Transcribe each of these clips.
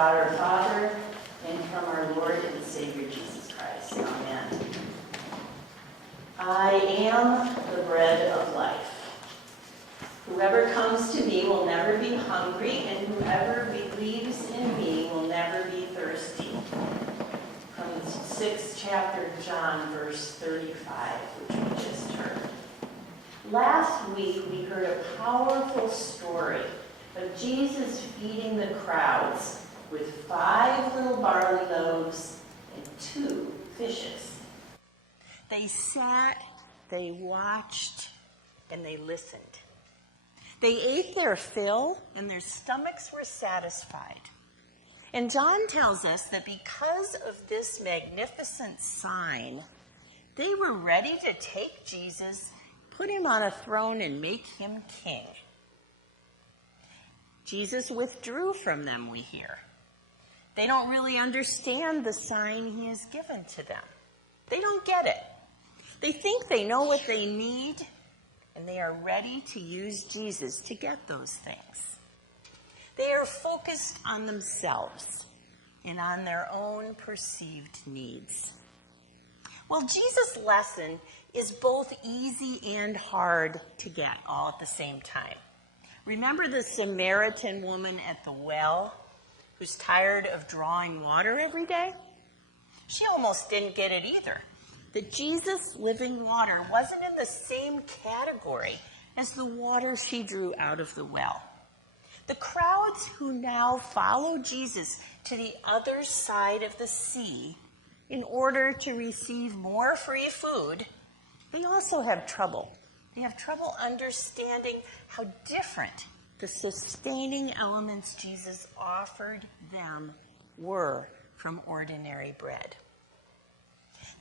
God our Father, and from our Lord and Savior Jesus Christ. Amen. I am the bread of life. Whoever comes to me will never be hungry, and whoever believes in me will never be thirsty. From the 6th chapter of John, verse 35, which we just heard. Last week, we heard a powerful story of Jesus feeding the crowds with 5 little barley loaves and 2 fishes. They sat, they watched, and they listened. They ate their fill, and their stomachs were satisfied. And John tells us that because of this magnificent sign, they were ready to take Jesus, put him on a throne, and make him king. Jesus withdrew from them, we hear. They don't really understand the sign he has given to them. They don't get it. They think they know what they need, and they are ready to use Jesus to get those things. They are focused on themselves and on their own perceived needs. Well, Jesus' lesson is both easy and hard to get all at the same time. Remember the Samaritan woman at the well who's tired of drawing water every day? She almost didn't get it either. That Jesus' living water wasn't in the same category as the water she drew out of the well. The crowds who now follow Jesus to the other side of the sea in order to receive more free food, they also have trouble. They have trouble understanding how different the sustaining elements Jesus offered them were from ordinary bread.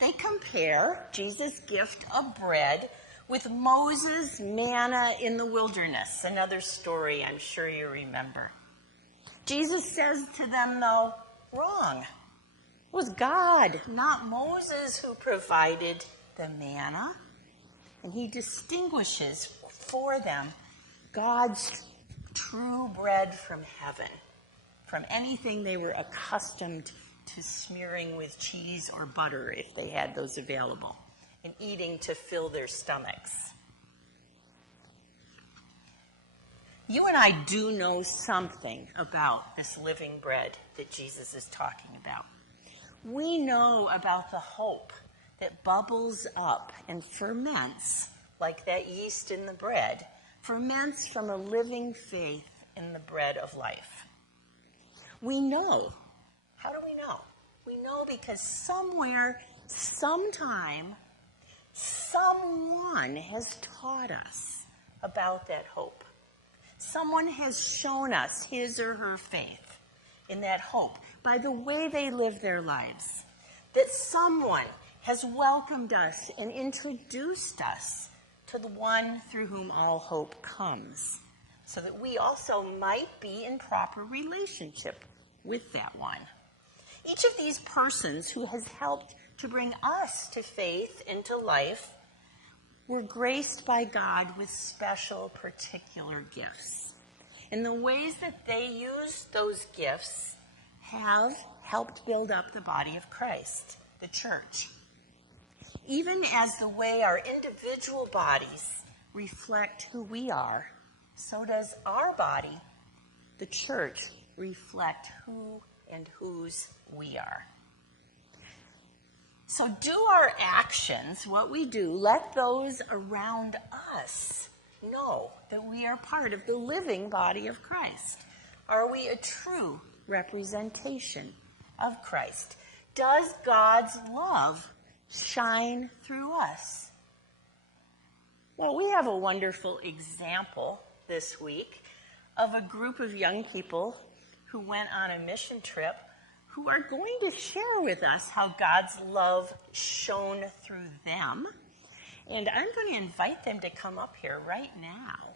They compare Jesus' gift of bread with Moses' manna in the wilderness, another story I'm sure you remember. Jesus says to them, though, wrong. It was God, not Moses, who provided the manna. And he distinguishes for them God's true bread from heaven, from anything they were accustomed to smearing with cheese or butter if they had those available, and eating to fill their stomachs. You and I do know something about this living bread that Jesus is talking about. We know about the hope that bubbles up and ferments, like that yeast in the bread, ferments from a living faith in the bread of life. We know. How do we know? We know because somewhere, sometime, someone has taught us about that hope. Someone has shown us his or her faith in that hope by the way they live their lives. That someone has welcomed us and introduced us to the one through whom all hope comes, so that we also might be in proper relationship with that one. Each of these persons who has helped to bring us to faith and to life were graced by God with special particular gifts. And the ways that they used those gifts have helped build up the body of Christ, the church. Even as the way our individual bodies reflect who we are, so does our body, the church, reflect who and whose we are. So do our actions, what we do, let those around us know that we are part of the living body of Christ. Are we a true representation of Christ? Does God's love shine through us? Well, we have a wonderful example this week of a group of young people who went on a mission trip who are going to share with us how God's love shone through them. And I'm going to invite them to come up here right now.